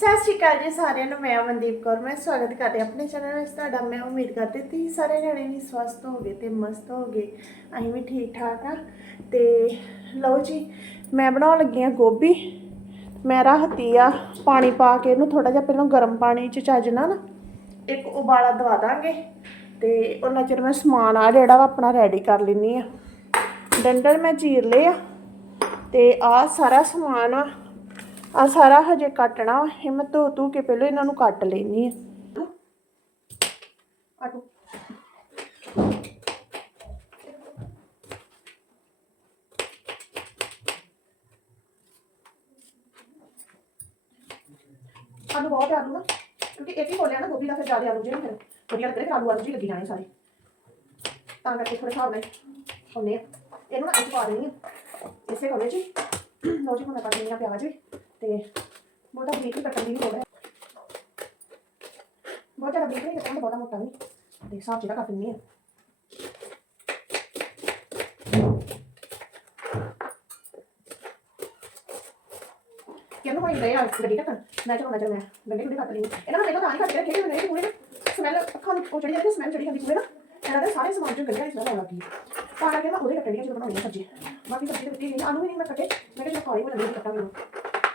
ਸਤਿ ਸ਼੍ਰੀ ਅਕਾਲ ਜੀ ਸਾਰਿਆਂ ਨੂੰ ਮੈਂ ਅਮਨਦੀਪ ਕੌਰ ਮੈਂ ਸਵਾਗਤ ਕਰਦੀ ਆਪਣੇ ਚੈਨਲ ਵਿੱਚ ਤੁਹਾਡਾ ਮੈਂ ਉਮੀਦ ਕਰਦੀ ਤੀ ਸਾਰੇ ਜਣੇ ਵੀ ਸਵਸਥ ਹੋਗੇ ਤੇ ਮਸਤ ਹੋਗੇ ਅਸੀਂ ਵੀ ਠੀਕ ਠਾਕ ਆ ਤੇ ਲਓ ਜੀ ਮੈਂ ਬਣਾਉਣ ਲੱਗੀ ਆ ਗੋਭੀ ਮੈਂ ਰਹਤੀ ਆ ਪਾਣੀ ਪਾ ਕੇ ਇਹਨੂੰ ਥੋੜਾ ਜਿਹਾ ਪਹਿਲਾਂ ਗਰਮ ਪਾਣੀ 'ਚ ਚਾਜਣਾ ਨਾ ਇੱਕ ਉਬਾਲਾ ਦਵਾ ਦਾਂਗੇ ਤੇ ਉਹਨਾਂ ਚਿਰ ਮੈਂ ਸਮਾਨ ਆ ਜਿਹੜਾ ਵਾ ਆਪਣਾ ਰੈਡੀ ਕਰ ਲੈਣੀ ਆ ਡੰਡਲ ਮੈਂ ਚੀਰ ਲਏ ਆ ਤੇ ਆ ਸਾਰਾ ਸਮਾਨ ਆ ਆ ਸਾਰਾ ਹਜੇ ਕੱਟਣਾ ਹਿੰਮਤ ਹੋ ਧੋ ਕਿ ਪਹਿਲੇ ਇਹਨਾਂ ਨੂੰ ਕੱਟ ਲੈਣੀ ਆ ਆਟੋ ਆਲੂ ਬਹੁਤ ਆਲੂ ਨਾ ਕਿਉਂਕਿ ਇਹ ਵੀ ਬੋਲਿਆ ਨਾ ਗੋਭੀ ਦਾ ਫਿਰ ਜ਼ਿਆਦਾ ਆਲੂ ਜਿਹੜੇ ਫਿਰ ਵਧੀਆ ਲੱਗਦੇ ਆਲੂ ਆਲੂ ਜੀ ਲੱਗੀ ਜਾਣੇ ਸਾਰੇ ਤਾਂ ਕਰਕੇ ਥੋੜਾ ਹਿਸਾਬ ਲੈ ਹੁੰਦੇ ਇਹਨੂੰ ਨਾ ਇੱਕ ਪਾ ਦੇਣੀ ਆ ਇਸੇ ਕੋਲੇ ਜੀ ਲੋ ਜੀ ਹੁਣ ਪਾ ਦਿੰਦੀ ਆ ਪਿਆਜ਼ ਵੀ ਤੇ ਬਹੁਤਾ ਬੀਕ ਵੀ ਕੱਟਣ ਦੀ ਲੋੜ ਹੈ ਬਹੁਤ ਜ਼ਿਆਦਾ ਬੀਟ ਨਹੀਂ ਕੱਟਣਾ ਬਹੁਤਾ ਮੋਟਾ ਨਹੀਂ ਦੇ ਸਾਫ ਜਿਹੜਾ ਕੱਟ ਨਹੀਂ ਹੈ ਕਿੰਨਾ ਹੋਈ ਲੈ ਆ ਗੱਡੀ ਕੱਟਣ ਮੈਂ ਚਾਹੁੰਦਾ ਚਾਹੁੰਦਾ ਬੰਦੇ ਦੇ ਕੱਟ ਲਈ ਇਹਨਾਂ ਨੂੰ ਦੇਖੋ ਤਾਂ ਨਹੀਂ ਕੱਟ ਕੇ ਰੱਖੇ ਹੋਏ ਨੇ ਪੂਰੇ ਸਮੈਲ ਅੱਖਾਂ ਨੂੰ ਉਹ ਜਿਹੜੀ ਜਿਹੜੀ ਸਮੈਲ ਚੜੀ ਜਾਂਦੀ ਪੂਰੇ ਨਾ ਇਹਨਾਂ ਦੇ ਸਾਰੇ ਸਮਾਨ ਚੋਂ ਗੱਡੀਆਂ ਇਸ ਨਾਲ ਲੱਗੀ ਪਾਣਾ ਕਰਕੇ ਮੈਂ ਉਹਦੇ ਕੱਟਣੀ ਹੈ ਬਣਾਉਣੀ ਸਬਜ਼ੀ ਬਾਕੀ ਸਬਜ਼ੀ ਦੇ ਆਲੂ ਵੀ ਨਹੀਂ ਮੈਂ ਕੱਟੇ ਮੈਂ ਕਿਹਾ ਕਾਲੀ ਨਹੀਂ ਕੱਟਾਂ ਮੈਨੂੰ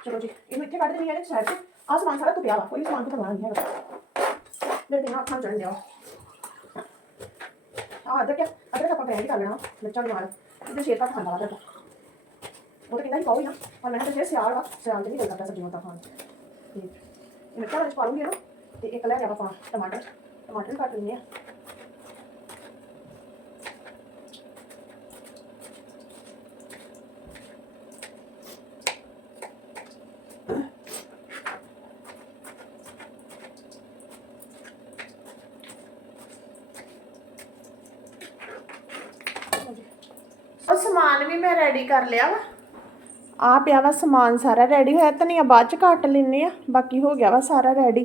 ਚਲੋ ਜੀ ਇਹ ਮਿੱਠੇ ਕੱਢ ਦੇਣੀ ਹੈ ਸਾਈਡ ਤੇ ਆ ਸਮਾਨ ਸਾਰਾ ਕੁੱਟਿਆ ਵਾ ਕੋਈ ਸਮਾਨ ਤਾਂ ਲਾਣਾ ਨਹੀਂ ਹੈਗਾ ਲੈ ਤੇ ਨਾ ਅੱਖਾਂ ਚੜਨ ਆ ਆਹ ਅਦਰਕ ਅਦਰਕ ਆਪਾਂ ਗ੍ਰੈਂਡ ਕਰ ਲੈਣਾ ਮਿਰਚਾਂ ਦੇ ਮਾਰ ਇਹਦੇ ਸ਼ੇਰ ਤੱਕ ਖਾਂਦਾ ਵਾ ਅਦਰਕ ਉਹ ਤਾਂ ਕਹਿੰਦਾ ਹੀ ਪਾਓ ਨਾ ਪਰ ਮੈਂ ਤਾਂ ਫਿਰ ਸਿਆਲ ਵਾ ਸਿਆਲ ਦੇ ਨਹੀਂ ਦਿਲ ਕਰਦਾ ਸਬਜ਼ੀਆਂ ਤਾਂ ਖਾਣ ਤੇ ਮਿਰਚਾਂ ਵਿੱਚ ਪਾ ਲੂੰਗੀ ਨਾ ਤੇ ਇੱਕ ਲੈ ਕੇ ਆਪਾਂ ਟਮਾਟਰ ਟਮਾਟਰ ਕੱਟ ਲੈਣੇ ਆ ਉਹ ਸਮਾਨ ਵੀ ਮੈਂ ਰੈਡੀ ਕਰ ਲਿਆ ਵਾ ਆ ਪਿਆ ਵਾ ਸਮਾਨ ਸਾਰਾ ਰੈਡੀ ਹੋਇਆ ਤਾਂ ਨਹੀਂ ਆ ਬਾਅਦ ਚ ਕੱਟ ਲੈਨੇ ਆ ਬਾਕੀ ਹੋ ਗਿਆ ਵਾ ਸਾਰਾ ਰੈਡੀ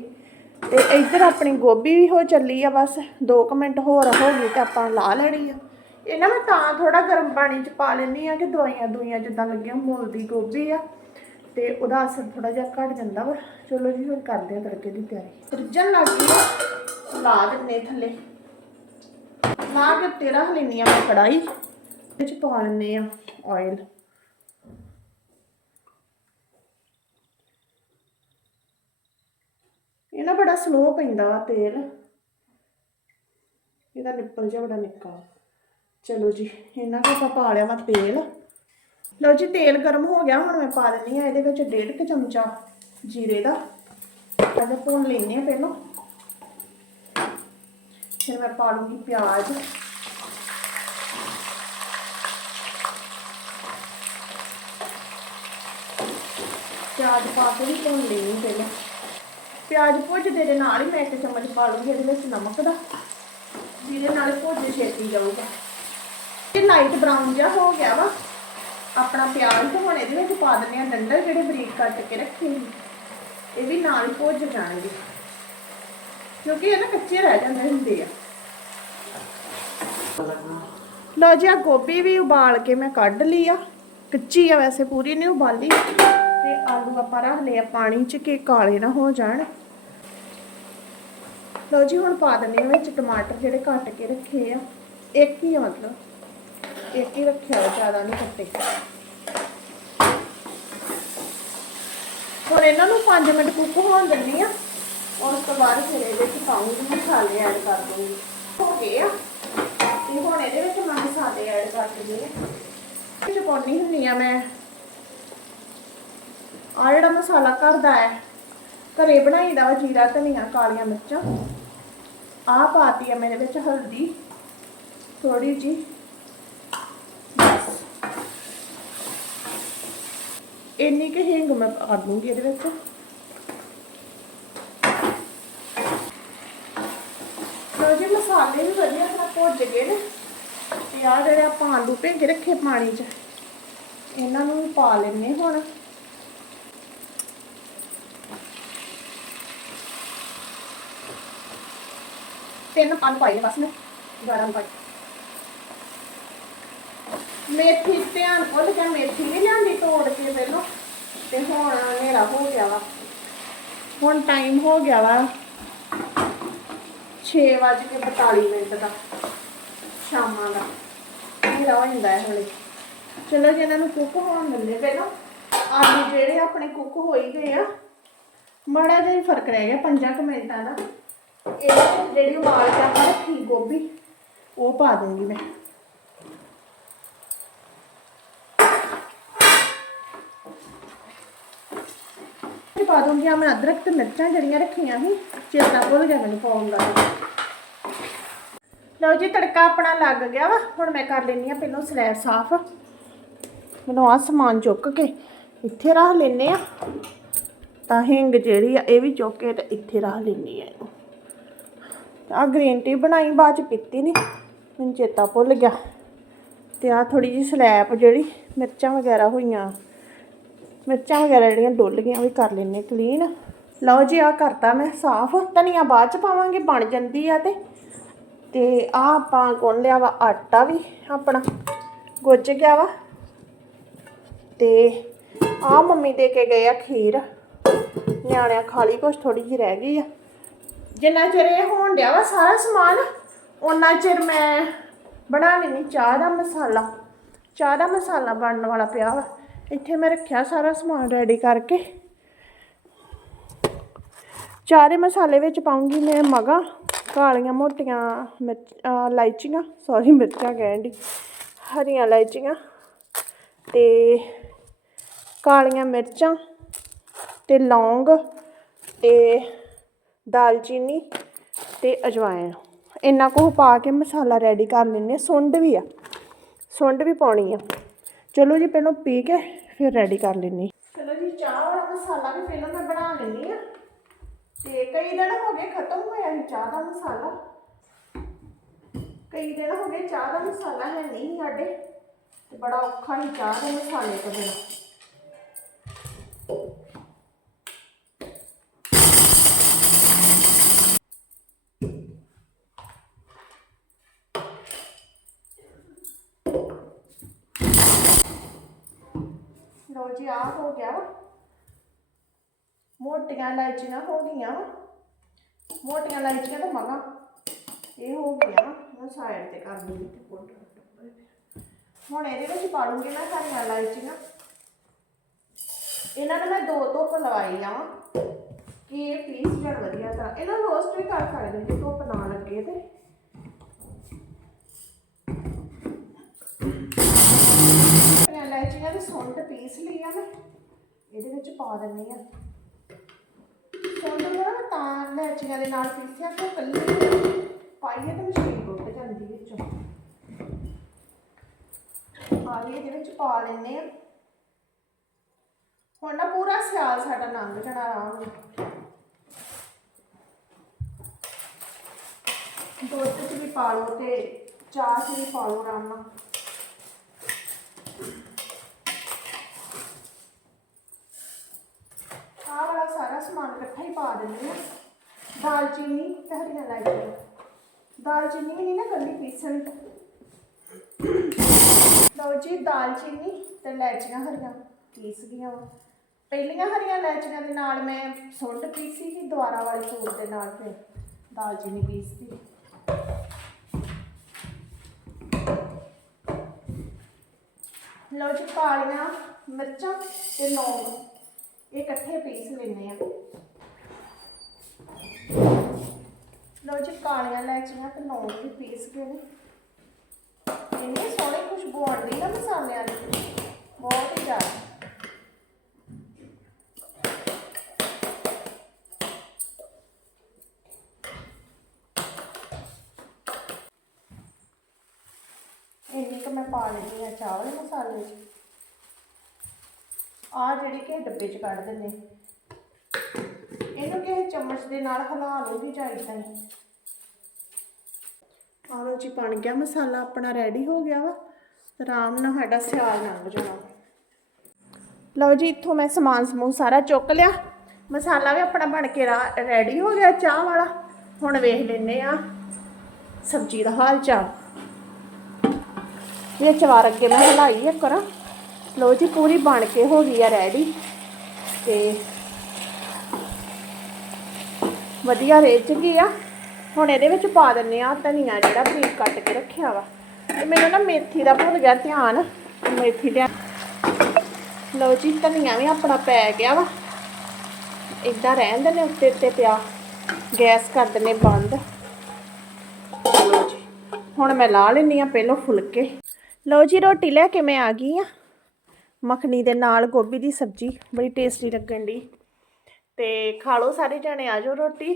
ਤੇ ਇੱਧਰ ਆਪਣੀ ਗੋਭੀ ਵੀ ਹੋ ਚੱਲੀ ਆ ਬਸ 2 ਮਿੰਟ ਹੋਰ ਹੋ ਗਈ ਤੇ ਆਪਾਂ ਲਾ ਲੈਣੀ ਆ ਇਹ ਨਾ ਮੈਂ ਤਾਂ ਥੋੜਾ ਗਰਮ ਪਾਣੀ ਚ ਪਾ ਲੈਨੀ ਆ ਕਿ ਦਵਾਈਆਂ ਦੁਈਆਂ ਜਿੱਦਾਂ ਲੱਗੀਆਂ ਮੁੱਲ ਦੀ ਗੋਭੀ ਆ ਤੇ ਉਹਦਾ ਅਸਰ ਥੋੜਾ ਜਿਹਾ ਘਟ ਜਾਂਦਾ ਵਾ ਚਲੋ ਜੀ ਹੁਣ ਕਰਦੇ ਆ ਤੜਕੇ ਦੀ ਤਿਆਰੀ ਰਿੱਝਣ ਲੱਗ ਗਈ ਲਾ ਦਿੰਨੇ ਥੱਲੇ ਲਾ ਕੇ ਤੇਰਾ ਹਲੇਨੀ ਆ ਮੈਂ ਕੜਾਈ ਵਿੱਚ ਪਾ ਲੈਂਦੇ ਆਇਲ ਇਹ ਨਾ ਬੜਾ ਸਲੋ ਪੈਂਦਾ ਤੇਲ ਇਹਦਾ ਨਿੱਪਲ ਜਿਹਾ ਬੜਾ ਨਿੱਕਾ ਚਲੋ ਜੀ ਇਹਨਾਂ ਕੋ ਆਪਾਂ ਪਾ ਲਿਆ ਵਾ ਤੇਲ ਲਓ ਜੀ ਤੇਲ ਗਰਮ ਹੋ ਗਿਆ ਹੁਣ ਮੈਂ ਪਾ ਦਿੰਨੀ ਆ ਇਹਦੇ ਵਿੱਚ ਡੇਢ ਕ ਚਮਚਾ ਜੀਰੇ ਦਾ ਅਜਾ ਭੁੰਨ ਲੈਣੇ ਪਹਿਲਾਂ ਫਿਰ ਮੈਂ ਪਾ ਲੂੰਗੀ ਪਿਆਜ਼ ਪਿਆਜ਼ ਪਾ ਕੇ ਵੀ ਭੁੰਨ ਲੈਣੀ ਪਹਿਲਾਂ ਪਿਆਜ਼ ਭੁੱਜਦੇ ਦੇ ਨਾਲ ਹੀ ਮੈਂ ਇੱਕ ਚਮਚ ਪਾ ਲੂੰਗੀ ਇਹਦੇ ਵਿੱਚ ਨਮਕ ਦਾ ਜਿਹਦੇ ਨਾਲ ਭੁੱਜ ਛੇਤੀ ਜਾਊਗਾ ਇਹ ਲਾਈਟ ਬਰਾਊਨ ਜਿਹਾ ਹੋ ਗਿਆ ਵਾ ਆਪਣਾ ਪਿਆਜ਼ ਤੇ ਹੁਣ ਇਹਦੇ ਵਿੱਚ ਪਾ ਦਿੰਦੇ ਆ ਡੰਡਲ ਜਿਹੜੇ ਬਰੀਕ ਕੱਟ ਕੇ ਰੱਖੇ ਨੇ ਇਹ ਵੀ ਨਾਲ ਭੁੱਜ ਜਾਣਗੇ ਕਿਉਂਕਿ ਇਹ ਨਾ ਕੱਚੇ ਰਹਿ ਜਾਂਦੇ ਹੁੰਦੇ ਆ ਲਓ ਜੀ ਆ ਗੋਭੀ ਵੀ ਉਬਾਲ ਕੇ ਮੈਂ ਕੱਢ ਲਈ ਆ ਕੱਚੀ ਆ ਵੈਸੇ ਪੂਰੀ ਨਹੀਂ ਉਬਾਲੀ ਤੇ ਆਲੂ ਆਪਾਂ ਰੱਖ ਲਏ ਆ ਪਾਣੀ 'ਚ ਕਿ ਕਾਲੇ ਨਾ ਹੋ ਜਾਣ ਲਓ ਜੀ ਹੁਣ ਪਾ ਦਿੰਦੇ ਆ ਵਿੱਚ ਟਮਾਟਰ ਜਿਹੜੇ ਕੱਟ ਕੇ ਰੱਖੇ ਆ ਇੱਕ ਹੀ ਮਤਲਬ ਇੱਕ ਹੀ ਰੱਖਿਆ ਜ਼ਿਆਦਾ ਨਹੀਂ ਕੱਟੇ ਹੁਣ ਇਹਨਾਂ ਨੂੰ 5 ਮਿੰਟ ਕੁੱਕ ਹੋਣ ਦਿੰਦੀ ਆ ਉਸ ਤੋਂ ਬਾਅਦ ਫਿਰ ਇਹਦੇ ਵਿੱਚ ਪਾਉਂਗੀ ਮਸਾਲੇ ਐਡ ਕਰ ਦੂੰਗੀ ਹੋ ਗਏ ਆ ਤੇ ਹੁਣ ਇਹਦੇ ਵਿੱਚ ਮਸਾਲੇ ਐਡ ਕਰ ਦਿੰਦੇ ਆ ਵਿੱਚ ਪਾਉਣੀ ਹੁੰਦੀ ਆ ਮੈਂ ਆ ਜਿਹੜਾ ਮਸਾਲਾ ਘਰ ਦਾ ਹੈ ਘਰੇ ਬਣਾਈਦਾ ਵਾ ਜੀਰਾ ਧਨੀਆ ਕਾਲੀਆਂ ਮਿਰਚਾਂ ਆ ਪਾਤੀ ਹੈ ਮੇਰੇ ਵਿੱਚ ਹਲਦੀ ਥੋੜੀ ਜੀ ਇੰਨੀ ਕਿ ਹਿੰਗ ਮੈਂ ਪਾ ਦੂੰਗੀ ਇਹਦੇ ਵਿੱਚ ਲੋ ਜੀ ਮਸਾਲੇ ਵੀ ਵਧੀਆ ਤਰ੍ਹਾਂ ਭੁੱਜ ਗਏ ਨੇ ਤੇ ਆ ਜਿਹੜੇ ਆਪਾਂ ਆਲੂ ਭੇਜ ਰੱਖੇ ਪਾਣੀ 'ਚ ਇਹਨਾਂ ਨੂੰ ਪਾ ਲੈਣੇ ਹੁਣ ਤਿੰਨ ਪੰਨ ਪਾਈ ਨੇ ਬਸ ਨੇ ਗਾੜਾਂ ਪਾਈ ਮੇਥੀ ਧਿਆਨ ਖੋਲ ਕੇ ਮੇਥੀ ਨਹੀਂ ਲਿਆਂਦੀ ਤੋੜ ਕੇ ਪਹਿਲਾਂ ਤੇ ਹੁਣ ਹਨੇਰਾ ਹੋ ਗਿਆ ਵਾ ਹੁਣ ਟਾਈਮ ਹੋ ਗਿਆ ਵਾ 6:42 ਮਿੰਟ ਦਾ ਸ਼ਾਮਾਂ ਦਾ ਹਨੇਰਾ ਹੋ ਜਾਂਦਾ ਹੈ ਹਲੇ ਚਲੋ ਜੀ ਇਹਨਾਂ ਨੂੰ ਕੁੱਕ ਹੋਣ ਦਿੰਦੇ ਪਹਿਲਾਂ ਆਹ ਜਿਹੜੇ ਆਪਣੇ ਕੁੱਕ ਹੋਈ ਗਏ ਆ ਮੜਾ ਜਿਹਾ ਫਰਕ ਰਹਿ ਗਿਆ 5 ਮਿੰਟਾਂ ਦਾ ਇਹ ਜਿਹੜੀ ਉਬਾਲ ਕੇ ਆਪਾਂ ਰੱਖੀ ਗੋਭੀ ਉਹ ਪਾ ਦੇਣੀ ਮੈਂ ਪਾ ਦੂੰਗੀ ਆ ਮੈਂ ਅਦਰਕ ਤੇ ਮਿਰਚਾਂ ਜਿਹੜੀਆਂ ਰੱਖੀਆਂ ਸੀ ਚੇਤਾ ਭੁੱਲ ਗਿਆ ਮੈਨੂੰ ਪਾਉਣ ਦਾ ਲਓ ਜੀ ਤੜਕਾ ਆਪਣਾ ਲੱਗ ਗਿਆ ਵਾ ਹੁਣ ਮੈਂ ਕਰ ਲੈਣੀ ਆ ਪਹਿਲਾਂ ਸਲੈਬ ਸਾਫ਼ ਮੈਨੂੰ ਆ ਸਮਾਨ ਚੁੱਕ ਕੇ ਇੱਥੇ ਰੱਖ ਲੈਨੇ ਆ ਤਾਂ ਹਿੰਗ ਜਿਹੜੀ ਆ ਇਹ ਵੀ ਚੁੱਕ ਕੇ ਤੇ ਇੱਥੇ ਰੱਖ ਲੈਣੀ ਆ ਇਹਨੂੰ ਆ ਗ੍ਰੀਨ ਟੀ ਬਣਾਈ ਬਾਅਦ ਚ ਪੀਤੀ ਨਹੀਂ ਮੈਨੂੰ ਚੇਤਾ ਭੁੱਲ ਗਿਆ ਤੇ ਆ ਥੋੜੀ ਜੀ ਸਲੈਪ ਜਿਹੜੀ ਮਿਰਚਾਂ ਵਗੈਰਾ ਹੋਈਆਂ ਮਿਰਚਾਂ ਵਗੈਰਾ ਜਿਹੜੀਆਂ ਡੁੱਲ ਗਈਆਂ ਉਹ ਵੀ ਕਰ ਲੈਣੇ ਕਲੀਨ ਲਓ ਜੀ ਆ ਕਰਤਾ ਮੈਂ ਸਾਫ਼ ਧਨੀਆ ਬਾਅਦ ਚ ਪਾਵਾਂਗੇ ਬਣ ਜਾਂਦੀ ਆ ਤੇ ਤੇ ਆ ਆਪਾਂ ਗੁੰਨ ਲਿਆ ਵਾ ਆਟਾ ਵੀ ਆਪਣਾ ਗੁੱਜ ਗਿਆ ਵਾ ਤੇ ਆ ਮੰਮੀ ਦੇ ਕੇ ਗਏ ਆ ਖੀਰ ਨਿਆਣਿਆਂ ਖਾ ਲਈ ਕੁਛ ਥੋੜੀ ਜਿਹੀ ਰਹਿ ਗਈ ਆ ਜਿੰਨਾ ਚਿਰ ਇਹ ਹੋਣ ਡਿਆ ਵਾ ਸਾਰਾ ਸਮਾਨ ਉਹਨਾਂ ਚਿਰ ਮੈਂ ਬਣਾ ਲੈਣੀ ਚਾਹ ਦਾ ਮਸਾਲਾ ਚਾਹ ਦਾ ਮਸਾਲਾ ਬਣਨ ਵਾਲਾ ਪਿਆ ਵਾ ਇੱਥੇ ਮੈਂ ਰੱਖਿਆ ਸਾਰਾ ਸਮਾਨ ਰੈਡੀ ਕਰਕੇ ਚਾਹ ਦੇ ਮਸਾਲੇ ਵਿੱਚ ਪਾਉਂਗੀ ਮੈਂ ਮਗਾ ਕਾਲੀਆਂ ਮੋਟੀਆਂ ਲਾਈਚੀਆਂ ਸੌਰੀ ਮਿਰਚਾਂ ਕਹਿੰਦੀ ਹਰੀਆਂ ਲਾਈਚੀਆਂ ਤੇ ਕਾਲੀਆਂ ਮਿਰਚਾਂ ਤੇ ਲੌਂਗ ਤੇ ਦਾਲਚੀਨੀ ਤੇ ਅਜਵਾਇਣ ਇੰਨਾ ਕੁ ਪਾ ਕੇ ਮਸਾਲਾ ਰੈਡੀ ਕਰ ਲੈਣੇ ਸੁੰਡ ਵੀ ਆ ਸੁੰਡ ਵੀ ਪਾਉਣੀ ਆ ਚਲੋ ਜੀ ਪਹਿਲਾਂ ਪੀ ਕੇ ਫਿਰ ਰੈਡੀ ਕਰ ਲੈਣੀ ਚਲੋ ਜੀ ਚਾਹ ਵਾਲਾ ਮਸਾਲਾ ਵੀ ਪਹਿਲਾਂ ਮੈਂ ਬਣਾ ਲੈਂਦੀ ਆ ਤੇ ਕਈ ਦਿਨ ਹੋ ਗਏ ਖਤਮ ਹੋਇਆ ਇਹ ਚਾਹ ਦਾ ਮਸਾਲਾ ਕਈ ਦਿਨ ਹੋ ਗਏ ਚਾਹ ਦਾ ਮਸਾਲਾ ਹੈ ਨਹੀਂ ਸਾਡੇ ਤੇ ਬੜਾ ਔਖਾ ਹੀ ਚਾਹ ਦੇ ਮਸਾਲੇ ਤੋਂ ਬਿਨਾਂ ਲੋ ਜੀ ਆ ਹੋ ਗਿਆ ਮੋਟੀਆਂ ਲਾਈਚੀਆਂ ਹੋ ਗਈਆਂ ਮੋਟੀਆਂ ਲਾਈਚੀਆਂ ਤਾਂ ਮਗਾ ਇਹ ਹੋ ਗਿਆ ਮੈਂ ਸਾਈਡ ਤੇ ਕਰ ਦੂੰਗੀ ਹੁਣ ਇਹਦੇ ਵਿੱਚ ਪਾ ਲੂੰਗੀ ਮੈਂ ਸਾਰੀਆਂ ਲਾਈਚੀਆਂ ਇਹਨਾਂ ਨੂੰ ਮੈਂ ਦੋ ਧੁੱਪ ਲਵਾਈ ਕਿ ਇਹ ਪੀਸ ਜਣ ਵਧੀਆ ਤਾਂ ਇਹਨਾਂ ਨੂੰ ਰੋਸਟ ਵੀ ਕਰ ਸਕਦੇ ਜੇ ਧੁੱਪ ਨਾ ਲੱਗੇ ਤੇ ਇਲਾਇਚੀ ਆ ਵੀ ਸੁੰਡ ਪੀਸ ਲਈ ਆ ਮੈਂ ਇਹਦੇ ਵਿੱਚ ਪਾ ਦਿੰਨੀ ਆ ਸੁੰਡ ਨਾ ਤਾਂ ਇਲਾਇਚੀਆਂ ਦੇ ਨਾਲ ਪੀਸਿਆ ਤੇ ਕੱਲੀ ਪਾਈਏ ਤਾਂ ਮਸ਼ੀਨ ਉੱਟ ਜਾਂਦੀ ਵਿੱਚ ਆਲੀ ਇਹਦੇ ਵਿੱਚ ਪਾ ਲੈਨੇ ਆ ਹੁਣ ਨਾ ਪੂਰਾ ਸਿਆਲ ਸਾਡਾ ਨੰਗ ਜਣਾ ਆ ਨਾਲ ਦੁੱਧ ਚ ਵੀ ਪਾ ਲਓ ਤੇ ਚਾਹ ਵੀ ਪਾ ਲਓ ਰਾਮਾ ਲਾਈ ਦਾਲ ਚੀਨੀ ਵੀ ਨਹੀਂ ਨਾ ਕੱਲੀ ਪੀਸਣ ਲਓ ਜੀ ਦਾਲ ਚੀਨੀ ਤੇ ਲੈਚੀਆਂ ਹਰੀਆਂ ਪੀਸ ਗਈਆਂ ਪਹਿਲੀਆਂ ਹਰੀਆਂ ਲੈਚੀਆਂ ਦੇ ਨਾਲ ਮੈਂ ਸੁੰਡ ਪੀਸੀ ਸੀ ਦੁਆਰਾ ਵਾਲੀ ਸੂਟ ਦੇ ਨਾਲ ਤੇ ਦਾਲ ਚੀਨੀ ਪੀਸਤੀ ਲਓ ਜੀ ਪਾ ਕਾਲੀਆਂ ਮਿਰਚਾਂ ਤੇ ਲੌਂਗ ਇਹ ਇਕੱਠੇ ਪੀਸ ਲੈਣੇ ਆ ਲੋ ਜੀ ਕਾਲੀਆਂ ਲੈਚੀਆਂ ਤੇ ਨੌਂ ਦੀ ਪੀਸ ਕੇ ਨੇ ਇੰਨੀ ਸੋਹਣੀ ਖੁਸ਼ਬੂ ਆਉਂਦੀ ਨਾ ਮਸਾਲਿਆਂ ਦੀ ਬਹੁਤ ਹੀ ਜ਼ਿਆਦਾ ਇਹਨੇ ਕੁ ਮੈਂ ਪਾ ਲਈ ਆ ਚਾਵਲ ਮਸਾਲੇ 'ਚ ਆ ਜਿਹੜੀ ਕਿ ਡੱਬੇ 'ਚ ਕੱਢ ਦਿੰਦੇ ਇਹਨੂੰ ਕਿਸੇ ਚਮਚ ਦੇ ਨਾਲ ਹਿਲਾ ਲਓ ਵੀ ਚਾਹੀਦਾ ਹੈ ਆ ਲੋ ਜੀ ਬਣ ਗਿਆ ਮਸਾਲਾ ਆਪਣਾ ਰੈਡੀ ਹੋ ਗਿਆ ਵਾ ਆਰਾਮ ਨਾਲ ਸਾਡਾ ਸਿਆਲ ਲੰਘ ਜਾਣਾ ਲਓ ਜੀ ਇੱਥੋਂ ਮੈਂ ਸਮਾਨ ਸਮੂਹ ਸਾਰਾ ਚੁੱਕ ਲਿਆ ਮਸਾਲਾ ਵੀ ਆਪਣਾ ਬਣ ਕੇ ਰੈਡੀ ਹੋ ਗਿਆ ਚਾਹ ਵਾਲਾ ਹੁਣ ਵੇਖ ਲੈਨੇ ਆ ਸਬਜ਼ੀ ਦਾ ਹਾਲ ਚਾਲ ਇਹ ਚਵਾਰ ਅੱਗੇ ਮੈਂ ਹਲਾਈ ਆ ਕਰਾਂ ਲਓ ਜੀ ਪੂਰੀ ਬਣ ਕੇ ਹੋ ਗਈ ਆ ਰੈਡੀ ਤੇ ਵਧੀਆ ਰੇਚ ਗਈ ਆ ਹੁਣ ਇਹਦੇ ਵਿੱਚ ਪਾ ਦਿੰਨੇ ਆ ਧਨੀਆ ਜਿਹੜਾ ਬਰੀਕ ਕੱਟ ਕੇ ਰੱਖਿਆ ਵਾ ਤੇ ਮੈਨੂੰ ਨਾ ਮੇਥੀ ਦਾ ਭੁੱਲ ਗਿਆ ਧਿਆਨ ਮੇਥੀ ਦਾ ਲਓ ਜੀ ਧਨੀਆ ਵੀ ਆਪਣਾ ਪੈ ਗਿਆ ਵਾ ਇਦਾਂ ਰਹਿਣ ਦਿੰਦੇ ਉੱਤੇ ਉੱਤੇ ਪਿਆ ਗੈਸ ਕਰ ਦਿੰਨੇ ਬੰਦ ਲਓ ਜੀ ਹੁਣ ਮੈਂ ਲਾ ਲੈਣੀ ਆ ਪਹਿਲਾਂ ਫੁਲਕੇ ਲਓ ਜੀ ਰੋਟੀ ਲੈ ਕੇ ਮੈਂ ਆ ਗਈ ਆ ਮੱਖਣੀ ਦੇ ਨਾਲ ਗੋਭੀ ਦੀ ਸਬਜ਼ੀ ਬੜੀ ਟੇਸਟੀ ਲੱਗਣ ਦੀ ਤੇ ਖਾ ਲਓ ਸਾਰੇ ਜਣੇ ਆਜੋ ਰੋਟੀ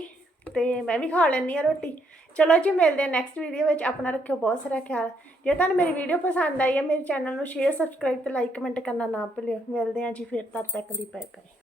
ਤੇ ਮੈਂ ਵੀ ਖਾ ਲੈਣੀ ਆ ਰੋਟੀ ਚਲੋ ਜੀ ਮਿਲਦੇ ਆ ਨੈਕਸਟ ਵੀਡੀਓ ਵਿੱਚ ਆਪਣਾ ਰੱਖਿਓ ਬਹੁਤ ਸਾਰਾ ਖਿਆਲ ਜੇ ਤੁਹਾਨੂੰ ਮੇਰੀ ਵੀਡੀਓ ਪਸੰਦ ਆਈ ਹੈ ਮੇਰੇ ਚੈਨਲ ਨੂੰ ਸ਼ੇਅਰ ਸਬਸਕ੍ਰਾਈਬ ਤੇ ਲਾਈਕ ਕਮੈਂਟ ਕਰਨਾ ਨਾ ਭੁੱਲਿਓ ਮਿਲਦੇ ਆ ਜੀ ਫਿਰ ਤਦ ਤੱਕ ਲਈ ਬਾਏ ਬਾਏ